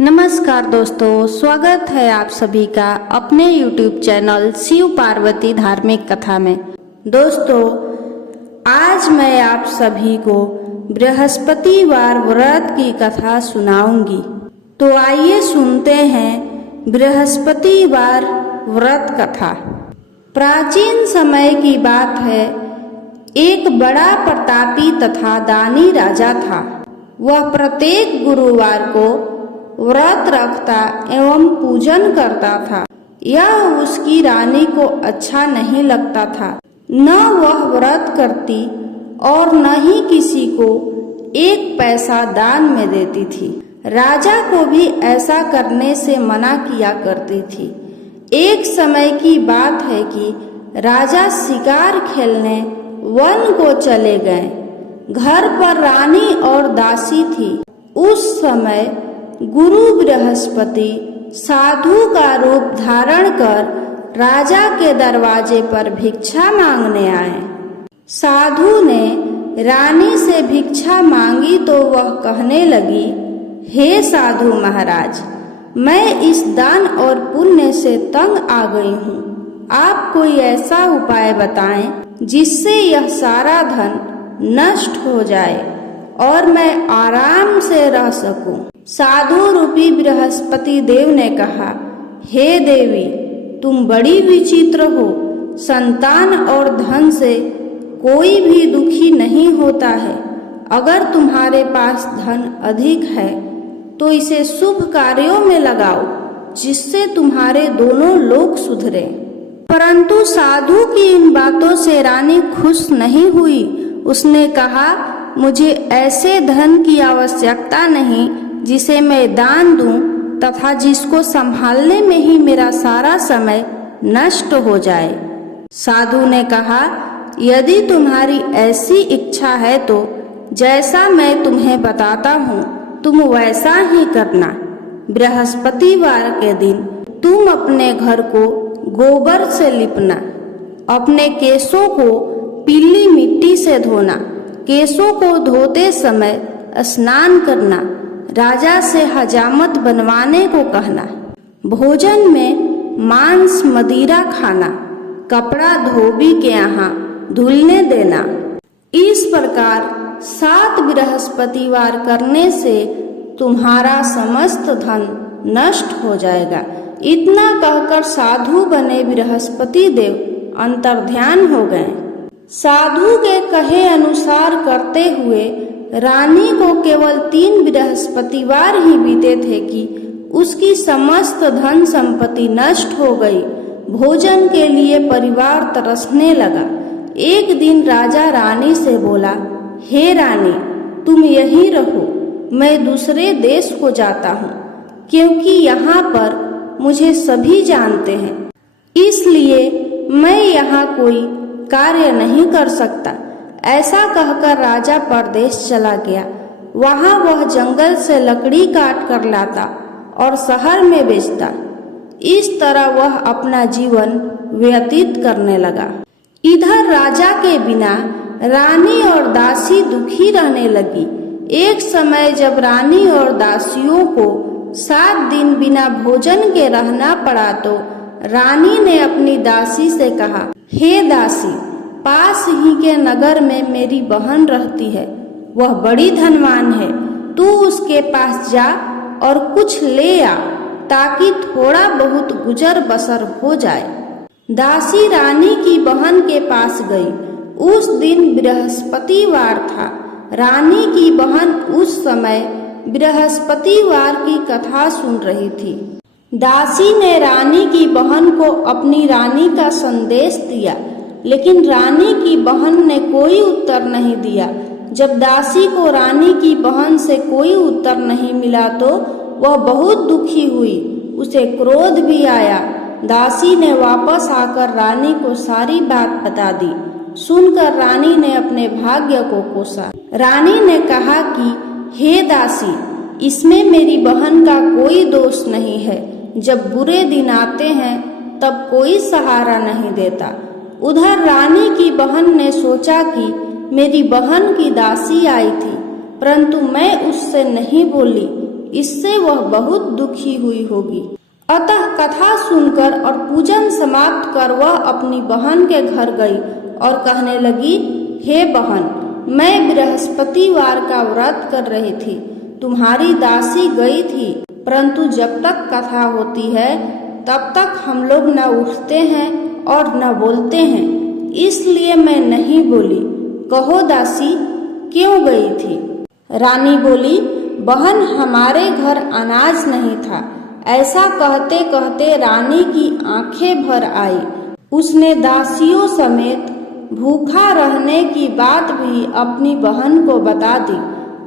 नमस्कार दोस्तों, स्वागत है आप सभी का अपने YouTube चैनल शिव पार्वती धार्मिक कथा में। दोस्तों, आज मैं आप सभी को बृहस्पतिवार व्रत की कथा सुनाऊंगी। तो आइए सुनते हैं बृहस्पतिवार व्रत कथा। प्राचीन समय की बात है। एक बड़ा प्रतापी तथा दानी राजा था। वह प्रत्येक गुरुवार को व्रत रखता एवं पूजन करता था। यह उसकी रानी को अच्छा नहीं लगता था। न वह व्रत करती और न ही किसी को एक पैसा दान में देती थी। राजा को भी ऐसा करने से मना किया करती थी। एक समय की बात है कि राजा शिकार खेलने वन को चले गए। घर पर रानी और दासी थी। उस समय गुरु बृहस्पति साधु का रूप धारण कर राजा के दरवाजे पर भिक्षा मांगने आए। साधु ने रानी से भिक्षा मांगी तो वह कहने लगी, हे साधु महाराज, मैं इस दान और पुण्य से तंग आ गई हूँ। आप कोई ऐसा उपाय बताएं जिससे यह सारा धन नष्ट हो जाए और मैं आराम से रह सकूं। साधु रूपी बृहस्पति देव ने कहा, हे देवी, तुम बड़ी विचित्र हो। संतान और धन से कोई भी दुखी नहीं होता है। अगर तुम्हारे पास धन अधिक है तो इसे शुभ कार्यों में लगाओ जिससे तुम्हारे दोनों लोग सुधरे। परंतु साधु की इन बातों से रानी खुश नहीं हुई। उसने कहा, मुझे ऐसे धन की आवश्यकता नहीं जिसे मैं दान दूं तथा जिसको संभालने में ही मेरा सारा समय नष्ट हो जाए। साधु ने कहा, यदि तुम्हारी ऐसी इच्छा है तो जैसा मैं तुम्हें बताता हूँ तुम वैसा ही करना। बृहस्पतिवार के दिन तुम अपने घर को गोबर से लिपना, अपने केशों को पीली मिट्टी से धोना, केशों को धोते समय स्नान करना, राजा से हजामत बनवाने को कहना, भोजन में मांस मदिरा खाना, कपड़ा धोबी के यहाँ धुलने देना। इस प्रकार 7 बृहस्पतिवार करने से तुम्हारा समस्त धन नष्ट हो जाएगा। इतना कहकर साधु बने बृहस्पति देव अंतर्ध्यान हो गए। साधु के कहे अनुसार करते हुए रानी को केवल 3 बृहस्पतिवार ही बीते थे कि उसकी समस्त धन संपत्ति नष्ट हो गई। भोजन के लिए परिवार तरसने लगा। एक दिन राजा रानी से बोला, हे रानी, तुम यहीं रहो, मैं दूसरे देश को जाता हूँ, क्योंकि यहाँ पर मुझे सभी जानते हैं, इसलिए मैं यहाँ कोई कार्य नहीं कर सकता। ऐसा कहकर राजा परदेश चला गया। वहां वह जंगल से लकड़ी काट कर लाता और शहर में बेचता। इस तरह वह अपना जीवन व्यतीत करने लगा। इधर राजा के बिना रानी और दासी दुखी रहने लगी। एक समय जब रानी और दासियों को 7 दिन बिना भोजन के रहना पड़ा तो रानी ने अपनी दासी से कहा, हे दासी, पास ही के नगर में मेरी बहन रहती है। वह बड़ी धनवान है। तू उसके पास जा और कुछ ले आ ताकि थोड़ा बहुत गुजर बसर हो जाए। दासी रानी की बहन के पास गई। उस दिन बृहस्पतिवार था। रानी की बहन उस समय बृहस्पतिवार की कथा सुन रही थी। दासी ने रानी की बहन को अपनी रानी का संदेश दिया, लेकिन रानी की बहन ने कोई उत्तर नहीं दिया। जब दासी को रानी की बहन से कोई उत्तर नहीं मिला तो वह बहुत दुखी हुई। उसे क्रोध भी आया। दासी ने वापस आकर रानी को सारी बात बता दी। सुनकर रानी ने अपने भाग्य को कोसा। रानी ने कहा कि हे दासी, इसमें मेरी बहन का कोई दोष नहीं है। जब बुरे दिन आते हैं तब कोई सहारा नहीं देता। उधर रानी की बहन ने सोचा कि मेरी बहन की दासी आई थी, परंतु मैं उससे नहीं बोली, इससे वह बहुत दुखी हुई होगी। अतः कथा सुनकर और पूजन समाप्त कर वह अपनी बहन के घर गई और कहने लगी, हे बहन, मैं बृहस्पतिवार का व्रत कर रही थी। तुम्हारी दासी गई थी, परंतु जब तक कथा होती है तब तक हम लोग न उठते हैं और न बोलते हैं, इसलिए मैं नहीं बोली। कहो दासी, क्यों गई थी? रानी बोली, बहन, हमारे घर अनाज नहीं था। ऐसा कहते कहते रानी की आंखें भर आई। उसने दासियों समेत भूखा रहने की बात भी अपनी बहन को बता दी।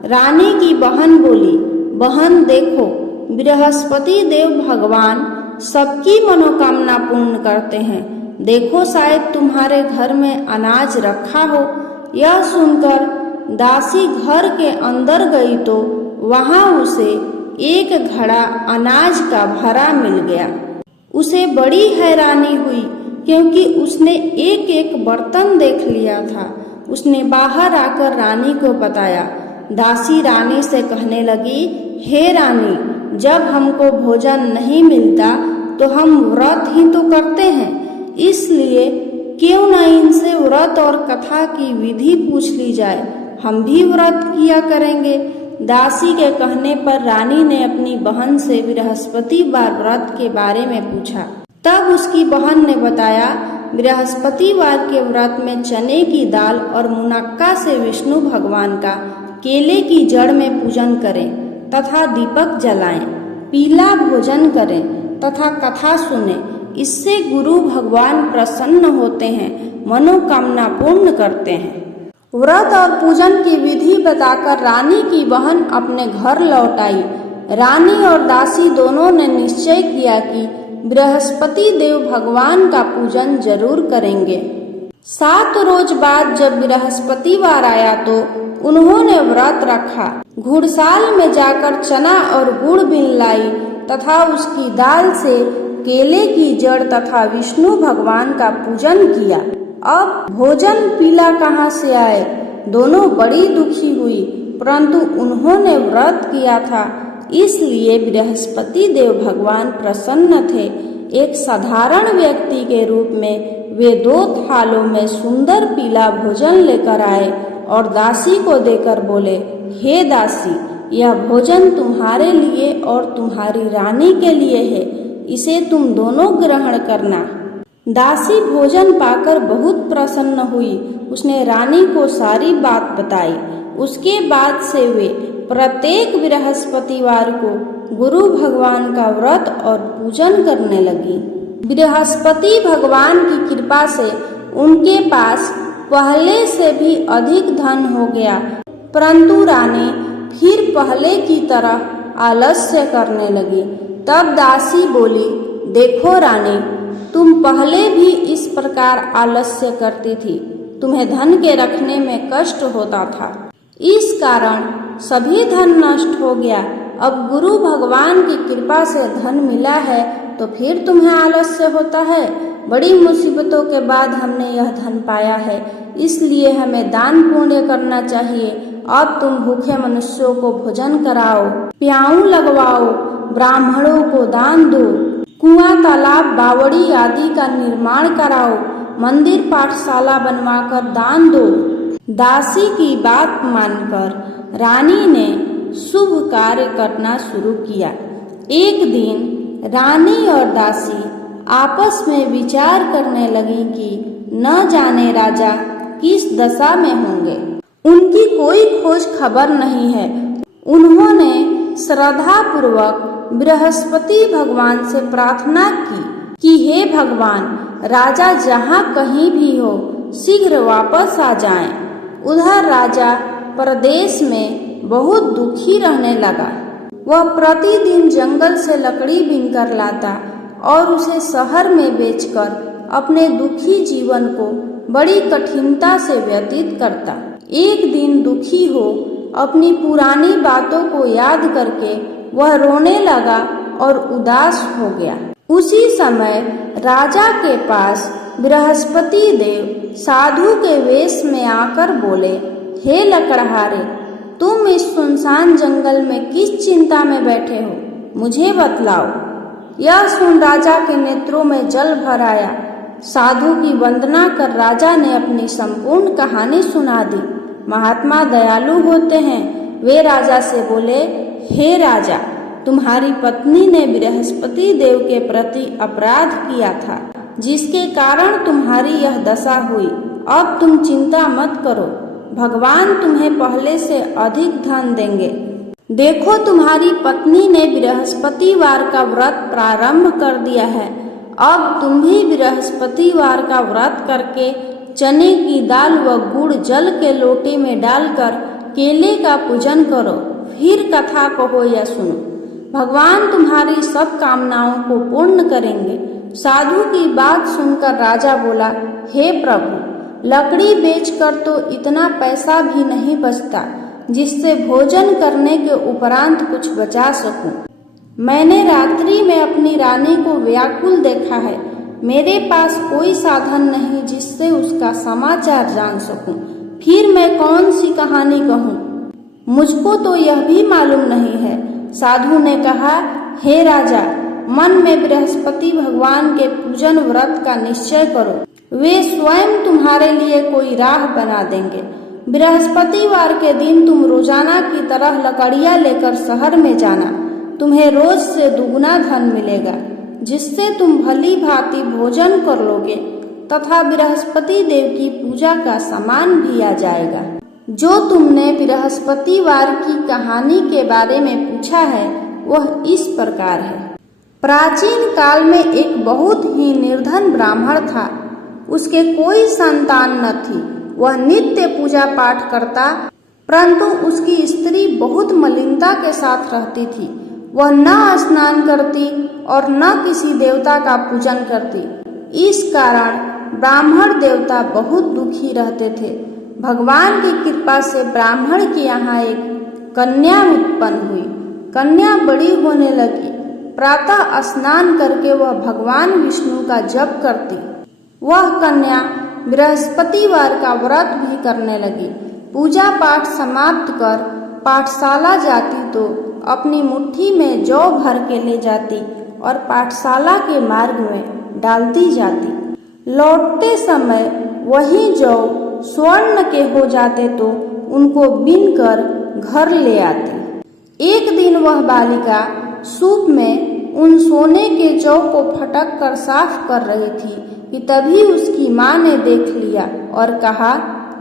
रानी की बहन बोली, बहन देखो, बृहस्पति देव भगवान सबकी मनोकामना पूर्ण करते हैं। देखो, शायद तुम्हारे घर में अनाज रखा हो। यह सुनकर दासी घर के अंदर गई तो वहां उसे एक घड़ा अनाज का भरा मिल गया। उसे बड़ी हैरानी हुई, क्योंकि उसने एक एक बर्तन देख लिया था। उसने बाहर आकर रानी को बताया। दासी रानी से कहने लगी, हे रानी, जब हमको भोजन नहीं मिलता तो हम व्रत ही तो करते हैं, इसलिए क्यों न इनसे व्रत और कथा की विधि पूछ ली जाए, हम भी व्रत किया करेंगे। दासी के कहने पर रानी ने अपनी बहन से बृहस्पतिवार व्रत के बारे में पूछा। तब उसकी बहन ने बताया, बृहस्पतिवार के व्रत में चने की दाल और मुनक्का से विष्णु भगवान का केले की जड़ में पूजन करें तथा दीपक जलाएं, पीला भोजन करें तथा कथा सुने। इससे गुरु भगवान प्रसन्न होते हैं, मनोकामना पूर्ण करते हैं। व्रत और पूजन की विधि बताकर रानी की बहन अपने घर लौट आई। रानी और दासी दोनों ने निश्चय किया कि बृहस्पति देव भगवान का पूजन जरूर करेंगे। 7 रोज बाद जब बृहस्पतिवार आया तो उन्होंने व्रत रखा। घुड़साल में जाकर चना और गुड़ बीन लाई तथा उसकी दाल से केले की जड़ तथा विष्णु भगवान का पूजन किया। अब भोजन पीला कहाँ से आए? दोनों बड़ी दुखी हुई, परंतु उन्होंने व्रत किया था, इसलिए बृहस्पति देव भगवान प्रसन्न थे। एक साधारण व्यक्ति के रूप में वे 2 थालों में सुंदर पीला भोजन लेकर आए और दासी को देकर बोले, हे दासी, यह भोजन तुम्हारे लिए और तुम्हारी रानी के लिए है, इसे तुम दोनों ग्रहण करना। दासी भोजन पाकर बहुत प्रसन्न हुई। उसने रानी को सारी बात बताई। उसके बाद से वे प्रत्येक बृहस्पतिवार को गुरु भगवान का व्रत और पूजन करने लगी। बृहस्पति भगवान की कृपा से उनके पास पहले से भी अधिक धन हो गया, परंतु रानी फिर पहले की तरह आलस्य करने लगी। तब दासी बोली, देखो रानी, तुम पहले भी इस प्रकार आलस्य करती थी, तुम्हें धन के रखने में कष्ट होता था, इस कारण सभी धन नष्ट हो गया। अब गुरु भगवान की कृपा से धन मिला है तो फिर तुम्हें आलस्य होता है। बड़ी मुसीबतों के बाद हमने यह धन पाया है, इसलिए हमें दान पुण्य करना चाहिए। अब तुम भूखे मनुष्यों को भोजन कराओ, प्याऊ लगवाओ, ब्राह्मणों को दान दो, कुआं, तालाब, बावड़ी आदि का निर्माण कराओ, मंदिर पाठशाला बनवाकर दान दो। दासी की बात मानकर रानी ने शुभ कार्य करना शुरू किया। एक दिन रानी और दासी आपस में विचार करने लगी कि न जाने राजा किस दशा में होंगे। उनकी कोई खोज खबर नहीं है। उन्होंने श्रद्धा पूर्वक बृहस्पति भगवान से प्रार्थना की कि हे भगवान, राजा जहाँ कहीं भी हो शीघ्र वापस आ जाएं। उधर राजा प्रदेश में बहुत दुखी रहने लगा। वह प्रतिदिन जंगल से लकड़ी बीनकर लाता और उसे शहर में बेचकर अपने दुखी जीवन को बड़ी कठिनता से व्यतीत करता। एक दिन दुखी हो अपनी पुरानी बातों को याद करके वह रोने लगा और उदास हो गया। उसी समय राजा के पास बृहस्पति देव साधु के वेश में आकर बोले, हे लकड़हारे, तुम इस सुनसान जंगल में किस चिंता में बैठे हो, मुझे बतलाओ। यह सुन राजा के नेत्रों में जल भर आया। साधु की वंदना कर राजा ने अपनी संपूर्ण कहानी सुना दी। महात्मा दयालु होते हैं। वे राजा से बोले, हे राजा, तुम्हारी पत्नी ने बृहस्पति देव के प्रति अपराध किया था, जिसके कारण तुम्हारी यह दशा हुई। अब तुम चिंता मत करो, भगवान तुम्हें पहले से अधिक धन देंगे। देखो, तुम्हारी पत्नी ने बृहस्पतिवार का व्रत प्रारंभ कर दिया है। अब तुम भी बृहस्पतिवार का व्रत करके चने की दाल व गुड़ जल के लोटे में डालकर केले का पूजन करो, फिर कथा कहो या सुनो। भगवान तुम्हारी सब कामनाओं को पूर्ण करेंगे। साधु की बात सुनकर राजा बोला, हे प्रभु, लकड़ी बेचकर तो इतना पैसा भी नहीं बचता जिससे भोजन करने के उपरांत कुछ बचा सकूं। मैंने रात्रि में अपनी रानी को व्याकुल देखा है। मेरे पास कोई साधन नहीं जिससे उसका समाचार जान सकूं। फिर मैं कौन सी कहानी कहूं? मुझको तो यह भी मालूम नहीं है। साधु ने कहा, हे राजा, मन में बृहस्पति भगवान के पूजन व्रत का निश्चय करो। वे स्वयं तुम्हारे लिए कोई राह बना देंगे। बृहस्पतिवार के दिन तुम रोजाना की तरह लकड़ियां लेकर शहर में जाना। तुम्हें रोज से दुगुना धन मिलेगा, जिससे तुम भली भांति भोजन कर लोगे तथा बृहस्पति देव की पूजा का सामान भी आ जाएगा। जो तुमने बृहस्पतिवार की कहानी के बारे में पूछा है, वह इस प्रकार है। प्राचीन काल में एक बहुत ही निर्धन ब्राह्मण था। उसके कोई संतान न थी। वह नित्य पूजा पाठ करता, परंतु उसकी स्त्री बहुत मलिनता के साथ रहती थी। वह न स्नान करती और न किसी देवता का पूजन करती। इस कारण ब्राह्मण देवता बहुत दुखी रहते थे। भगवान की कृपा से ब्राह्मण के यहाँ एक कन्या उत्पन्न हुई। कन्या बड़ी होने लगी। प्रातः स्नान करके वह भगवान विष्णु का जप करती। वह कन्या बृहस्पतिवार का व्रत भी करने लगी। पूजा पाठ समाप्त कर पाठशाला जाती तो अपनी मुट्ठी में जौ भर के ले जाती और पाठशाला के मार्ग में डालती जाती। लौटते समय वही जौ स्वर्ण के हो जाते तो उनको बीन कर घर ले आती। एक दिन वह बालिका सूप में उन सोने के जौ को फटक कर साफ कर रही थी कि तभी उसकी माँ ने देख लिया और कहा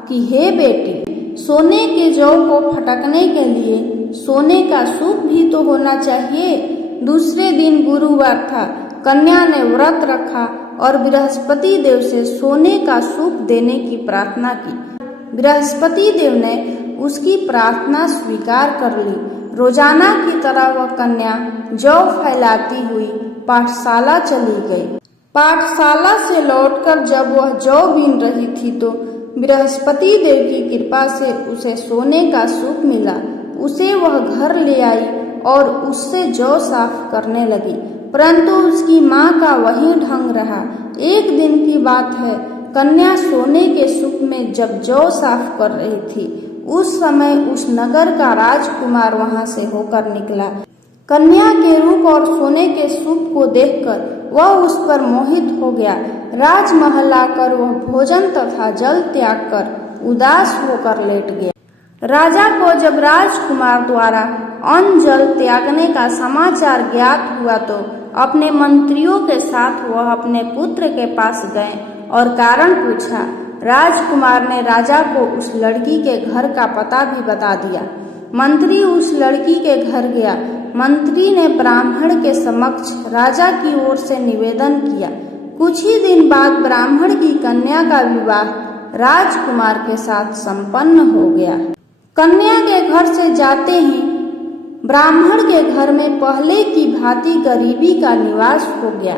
कि हे बेटी, सोने के जौ को फटकने के लिए सोने का सूप भी तो होना चाहिए। दूसरे दिन गुरुवार था। कन्या ने व्रत रखा और बृहस्पति देव से सोने का सूप देने की प्रार्थना की। बृहस्पति देव ने उसकी प्रार्थना स्वीकार कर ली। रोजाना की तरह वह कन्या जौ फैलाती हुई पाठशाला चली गई। पाठशाला से लौटकर जब वह जौ बीन रही थी तो बृहस्पति देव की कृपा से उसे सोने का सूप मिला। उसे वह घर ले आई और उससे जौ साफ करने लगी, परंतु उसकी माँ का वही ढंग रहा। एक दिन की बात है, कन्या सोने के सूप में जब जौ साफ कर रही थी, उस समय उस नगर का राजकुमार वहां से होकर निकला। कन्या के रूप और सोने के सूप को देखकर वह उस पर मोहित हो गया। राजमहल आकर वह भोजन तथा जल त्याग कर उदास होकर लेट गया। राजा को जब राजकुमार द्वारा अन्न जल त्यागने का समाचार ज्ञात हुआ तो अपने मंत्रियों के साथ वह अपने पुत्र के पास गए और कारण पूछा। राजकुमार ने राजा को उस लड़की के घर का पता भी बता दिया। मंत्री उस लड़की के घर गया। मंत्री ने ब्राह्मण के समक्ष राजा की ओर से निवेदन किया। कुछ ही दिन बाद ब्राह्मण की कन्या का विवाह राजकुमार के साथ संपन्न हो गया। कन्या के घर से जाते ही ब्राह्मण के घर में पहले की भांति गरीबी का निवास हो गया।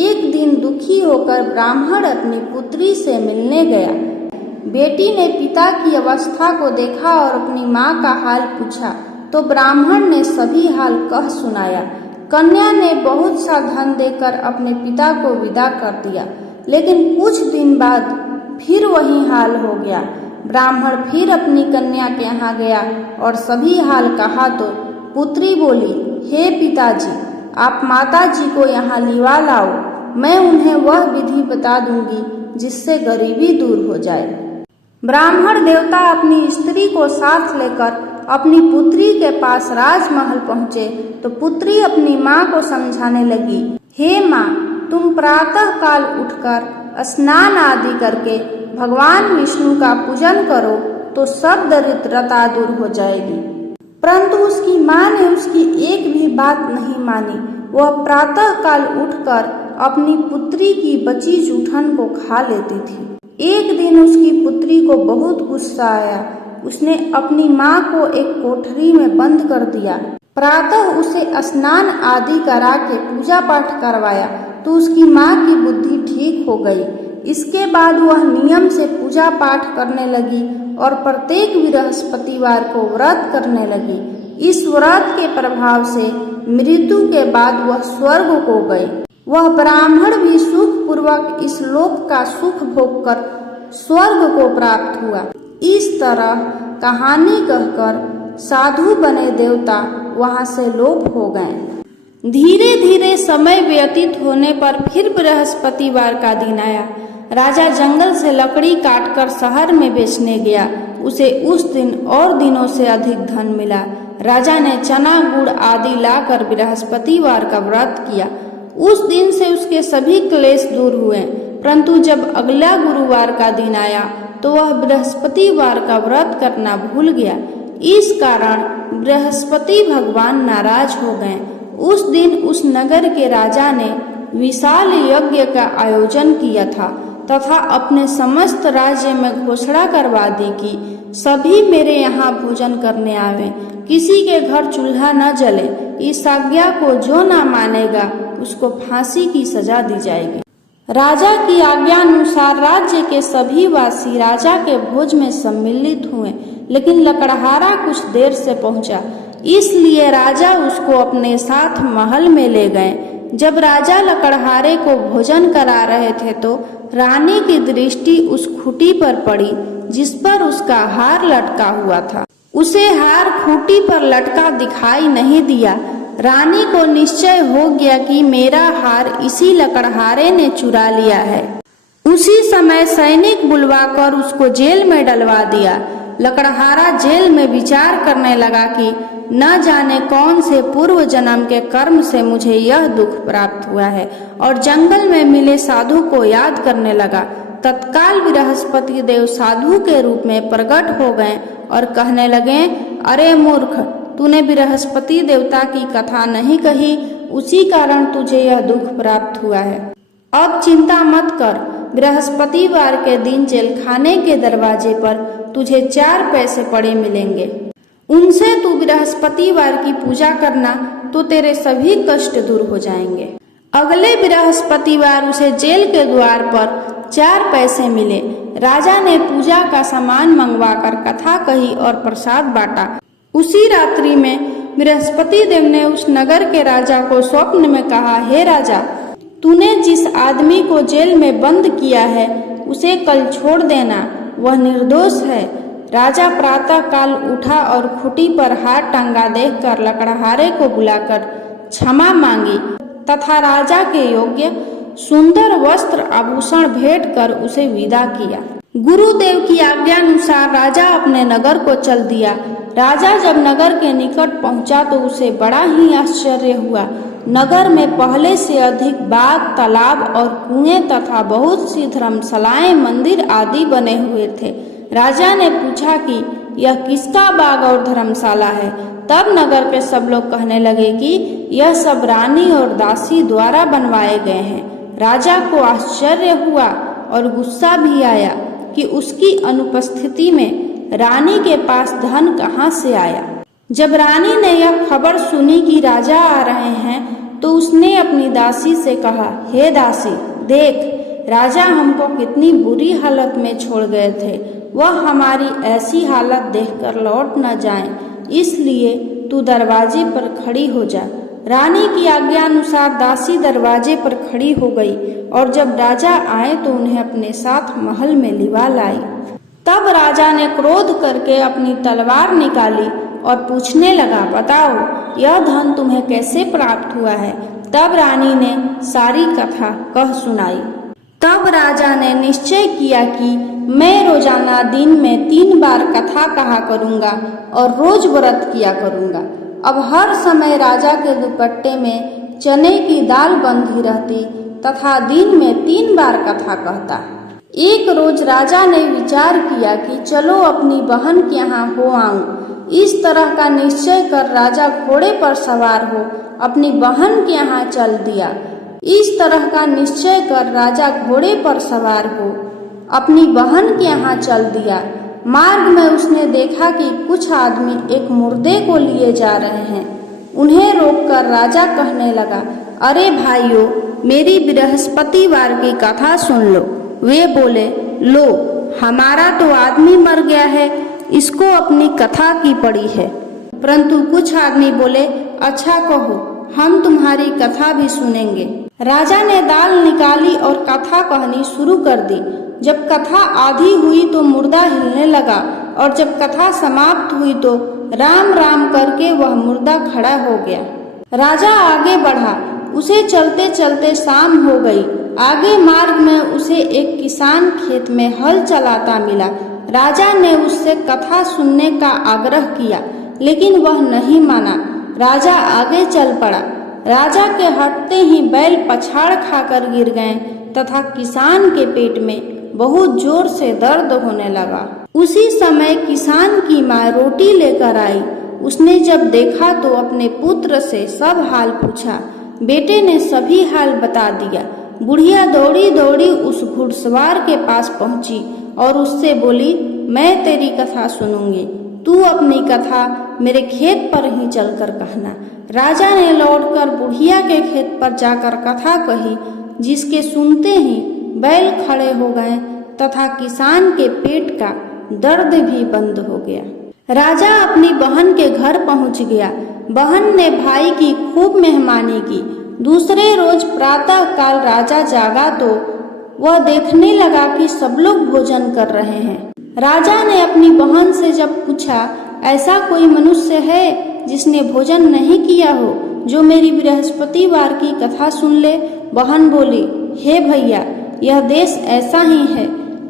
एक दिन दुखी होकर ब्राह्मण अपनी पुत्री से मिलने गया। बेटी ने पिता की अवस्था को देखा और अपनी माँ का हाल पूछा तो ब्राह्मण ने सभी हाल कह सुनाया। कन्या ने बहुत सा धन देकर अपने पिता को विदा कर दिया, लेकिन कुछ दिन बाद फिर वही हाल हो गया। ब्राह्मण फिर अपनी कन्या के यहाँ गया और सभी हाल कहा तो पुत्री बोली, हे पिताजी, आप माता जी को यहाँ लिवा लाओ, मैं उन्हें वह विधि बता दूंगी जिससे गरीबी दूर हो जाए। ब्राह्मण देवता अपनी स्त्री को साथ लेकर अपनी पुत्री के पास राजमहल पहुँचे तो पुत्री अपनी माँ को समझाने लगी, हे माँ, तुम प्रातः काल उठकर स्नान आदि करके भगवान विष्णु का पूजन करो तो सब दरिद्रता दूर हो जाएगी। परंतु उसकी माँ ने उसकी एक भी बात नहीं मानी। वह प्रातः काल उठकर अपनी पुत्री की बची जूठन को खा लेती थी। एक दिन उसकी पुत्री को बहुत गुस्सा आया। उसने अपनी माँ को एक कोठरी में बंद कर दिया। प्रातः उसे स्नान आदि करा के पूजा पाठ करवाया तो उसकी माँ की बुद्धि ठीक हो गई। इसके बाद वह नियम से पूजा पाठ करने लगी और प्रत्येक बृहस्पतिवार को व्रत करने लगी। इस व्रत के प्रभाव से मृत्यु के बाद वह स्वर्ग को गई। वह ब्राह्मण भी सुख पूर्वक इस लोक का सुख भोग कर स्वर्ग को प्राप्त हुआ। इस तरह कहानी कहकर साधु बने देवता वहां से लोप हो गए। धीरे धीरे समय व्यतीत होने पर फिर बृहस्पतिवार का दिन आया। राजा जंगल से लकड़ी काटकर शहर में बेचने गया। उसे उस दिन और दिनों से अधिक धन मिला। राजा ने चना गुड़ आदि लाकर बृहस्पतिवार का व्रत किया। उस दिन से उसके सभी क्लेश दूर हुए। परंतु जब अगला गुरुवार का दिन आया तो वह बृहस्पतिवार का व्रत करना भूल गया। इस कारण बृहस्पति भगवान नाराज हो गए। उस दिन उस नगर के राजा ने विशाल यज्ञ का आयोजन किया था तथा अपने समस्त राज्य में घोषणा करवा दी कि सभी मेरे यहाँ भोजन करने आवे, किसी के घर चूल्हा न जले। इस आज्ञा को जो न मानेगा उसको फांसी की सजा दी जाएगी। राजा की आज्ञा अनुसार राज्य के सभी वासी राजा के भोज में सम्मिलित हुए, लेकिन लकड़हारा कुछ देर से पहुंचा, इसलिए राजा उसको अपने साथ महल में ले गए। जब राजा लकड़हारे को भोजन करा रहे थे तो रानी की दृष्टि उस खूंटी पर पड़ी जिस पर उसका हार लटका हुआ था। उसे हार खूंटी पर लटका दिखाई नहीं दिया। रानी को निश्चय हो गया कि मेरा हार इसी लकड़हारे ने चुरा लिया है। उसी समय सैनिक बुलवाकर उसको जेल में डलवा दिया। लकड़हारा जेल में विचार करने लगा कि न जाने कौन से पूर्व जन्म के कर्म से मुझे यह दुख प्राप्त हुआ है, और जंगल में मिले साधु को याद करने लगा। तत्काल बृहस्पति देव साधु के रूप में प्रकट हो गए और कहने लगे, अरे मूर्ख, तूने बृहस्पति देवता की कथा नहीं कही, उसी कारण तुझे यह दुख प्राप्त हुआ है। अब चिंता मत कर, बृहस्पतिवार के दिन जेलखाने के दरवाजे पर तुझे 4 पैसे पड़े मिलेंगे। उनसे तू बृहस्पतिवार की पूजा करना तो तेरे सभी कष्ट दूर हो जाएंगे। अगले बृहस्पतिवार उसे जेल के द्वार पर 4 पैसे मिले। राजा ने पूजा का सामान मंगवाकर कथा कही और प्रसाद बांटा। उसी रात्रि में बृहस्पति देव ने उस नगर के राजा को स्वप्न में कहा, हे राजा, तूने जिस आदमी को जेल में बंद किया है उसे कल छोड़ देना, वह निर्दोष है। राजा प्रातः काल उठा और खूंटी पर हाथ टंगा देखकर लकड़हारे को बुलाकर क्षमा मांगी तथा राजा के योग्य सुंदर वस्त्र आभूषण भेंट कर उसे विदा किया। गुरुदेव की आज्ञानुसार राजा अपने नगर को चल दिया। राजा जब नगर के निकट पहुंचा तो उसे बड़ा ही आश्चर्य हुआ। नगर में पहले से अधिक बाग, तालाब और कुएं तथा बहुत सी धर्मशालाएं, मंदिर आदि बने हुए थे। राजा ने पूछा कि यह किसका बाग और धर्मशाला है। तब नगर के सब लोग कहने लगे कि यह सब रानी और दासी द्वारा बनवाए गए हैं। राजा को आश्चर्य हुआ और गुस्सा भी आया कि उसकी अनुपस्थिति में रानी के पास धन कहाँ से आया। जब रानी ने यह खबर सुनी कि राजा आ रहे हैं तो उसने अपनी दासी से कहा, हे दासी, देख, राजा हमको कितनी बुरी हालत में छोड़ गए थे। वह हमारी ऐसी हालत देखकर लौट न जाएं, इसलिए तू दरवाजे पर खड़ी हो जा। रानी की आज्ञा अनुसार दासी दरवाजे पर खड़ी हो गई और जब राजा आए तो उन्हें अपने साथ महल में लिवा लाई। तब राजा ने क्रोध करके अपनी तलवार निकाली और पूछने लगा, बताओ यह धन तुम्हें कैसे प्राप्त हुआ है। तब रानी ने सारी कथा कह सुनाई। तब राजा ने निश्चय किया कि मैं रोजाना दिन में 3 बार कथा कहा करूंगा और रोज व्रत किया करूंगा। अब हर समय राजा के दुपट्टे में चने की दाल बंधी रहती तथा दिन में 3 बार कथा कहता। एक रोज राजा ने विचार किया कि चलो अपनी बहन के यहाँ हो आऊं। इस तरह का निश्चय कर राजा घोड़े पर सवार हो अपनी बहन के यहाँ चल दिया। इस तरह का निश्चय कर राजा घोड़े पर सवार हो अपनी बहन के यहाँ चल दिया। मार्ग में उसने देखा कि कुछ आदमी एक मुर्दे को लिए जा रहे हैं। उन्हें रोककर राजा कहने लगा, अरे भाइयों, मेरी बृहस्पतिवार की कथा सुन लो। वे बोले, लो, हमारा तो आदमी मर गया है, इसको अपनी कथा की पड़ी है। परंतु कुछ आदमी बोले, अच्छा कहो, हम तुम्हारी कथा भी सुनेंगे। राजा ने दाल निकाली और कथा कहनी शुरू कर दी। जब कथा आधी हुई तो मुर्दा हिलने लगा और जब कथा समाप्त हुई तो राम राम करके वह मुर्दा खड़ा हो गया। राजा आगे बढ़ा। उसे चलते चलते शाम हो गई। आगे मार्ग में उसे एक किसान खेत में हल चलाता मिला। राजा ने उससे कथा सुनने का आग्रह किया, लेकिन वह नहीं माना। राजा आगे चल पड़ा। राजा के हटते ही बैल पछाड़ खाकर गिर गए तथा किसान के पेट में बहुत जोर से दर्द होने लगा। उसी समय किसान की माँ रोटी लेकर आई। उसने जब देखा तो अपने पुत्र से सब हाल पूछा। बेटे ने सभी हाल बता दिया। बुढ़िया दौड़ी दौड़ी उस घुड़सवार के पास पहुंची और उससे बोली, मैं तेरी कथा सुनूंगी, तू अपनी कथा मेरे खेत पर ही चलकर कहना। राजा ने लौटकर बुढ़िया के खेत पर जाकर कथा कही, जिसके सुनते ही बैल खड़े हो गए तथा किसान के पेट का दर्द भी बंद हो गया। राजा अपनी बहन के घर पहुंच गया। बहन ने भाई की खूब मेहमानी की। दूसरे रोज प्रातः काल राजा जागा तो वह देखने लगा कि सब लोग भोजन कर रहे हैं। राजा ने अपनी बहन से जब पूछा, ऐसा कोई मनुष्य है जिसने भोजन नहीं किया हो, जो मेरी बृहस्पतिवार की कथा सुन ले। बहन बोली, हे भैया, यह देश ऐसा ही है।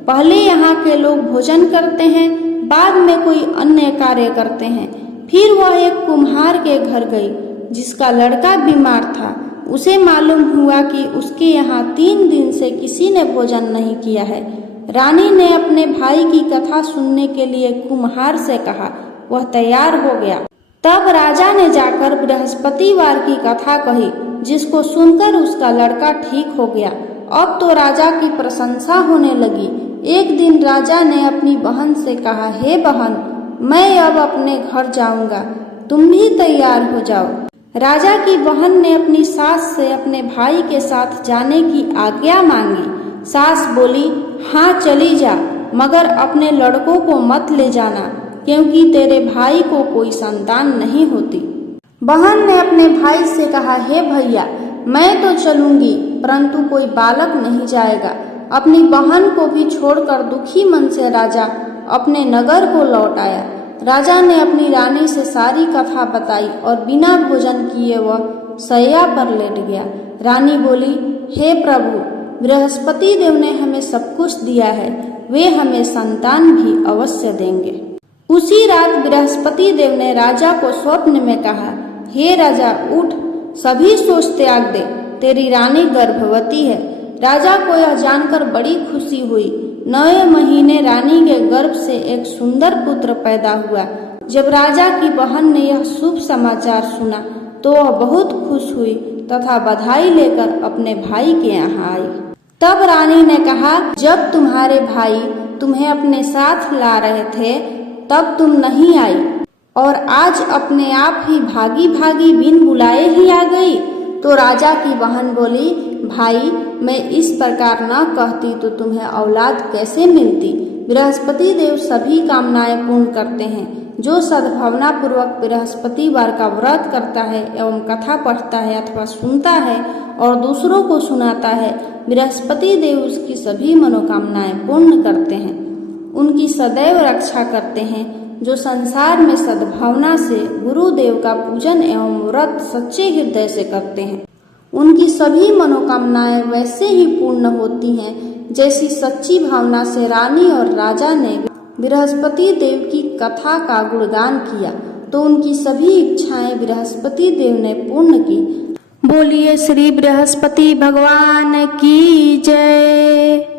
पहले यहाँ के लोग भोजन करते हैं, बाद में कोई अन्य कार्य करते हैं। फिर वह एक कुम्हार के घर गई, जिसका लड़का बीमार था। उसे मालूम हुआ कि उसके यहाँ 3 दिन से किसी ने भोजन नहीं किया है। रानी ने अपने भाई की कथा सुनने के लिए कुम्हार से कहा। वह तैयार हो गया। तब राजा ने जाकर बृहस्पतिवार की कथा कही, जिसको सुनकर उसका लड़का ठीक हो गया। अब तो राजा की प्रशंसा होने लगी। एक दिन राजा ने अपनी बहन से कहा, हे बहन, मैं अब अपने घर जाऊंगा, तुम भी तैयार हो जाओ। राजा की बहन ने अपनी सास से अपने भाई के साथ जाने की आज्ञा मांगी। सास बोली, हाँ चली जा, मगर अपने लड़कों को मत ले जाना, क्योंकि तेरे भाई को कोई संतान नहीं होती। बहन ने अपने भाई से कहा, हे भैया, मैं तो चलूंगी, परंतु कोई बालक नहीं जाएगा। अपनी बहन को भी छोड़कर दुखी मन से राजा अपने नगर को लौट आया। राजा ने अपनी रानी से सारी कथा बताई और बिना भोजन किए वह शैया पर लेट गया। रानी बोली, हे प्रभु, बृहस्पति देव ने हमें सब कुछ दिया है, वे हमें संतान भी अवश्य देंगे। उसी रात बृहस्पति देव ने राजा को स्वप्न में कहा, हे राजा, उठ, सभी सोच त्याग दे, तेरी रानी गर्भवती है। राजा को यह जानकर बड़ी खुशी हुई। 9वें महीने रानी के गर्भ से एक सुंदर पुत्र पैदा हुआ। जब राजा की बहन ने यह शुभ समाचार सुना तो वह बहुत खुश हुई तथा बधाई लेकर अपने भाई के यहाँ आई। तब रानी ने कहा, जब तुम्हारे भाई तुम्हें अपने साथ ला रहे थे तब तुम नहीं आई, और आज अपने आप ही भागी भागी बिन बुलाए ही आ गई। तो राजा की बहन बोली, भाई, मैं इस प्रकार न कहती तो तुम्हें औलाद कैसे मिलती। बृहस्पति देव सभी कामनाएं पूर्ण करते हैं। जो सद्भावना पूर्वक बृहस्पतिवार का व्रत करता है एवं कथा पढ़ता है अथवा सुनता है और दूसरों को सुनाता है, बृहस्पति देव उसकी सभी मनोकामनाएं पूर्ण करते हैं। उनकी सदैव रक्षा करते हैं। जो संसार में सद्भावना से गुरुदेव का पूजन एवं व्रत सच्चे हृदय से करते हैं, उनकी सभी मनोकामनाएं वैसे ही पूर्ण होती हैं जैसी सच्ची भावना से रानी और राजा ने बृहस्पति देव की कथा का गुणगान किया तो उनकी सभी इच्छाएं बृहस्पति देव ने पूर्ण की। बोलिए श्री बृहस्पति भगवान की जय।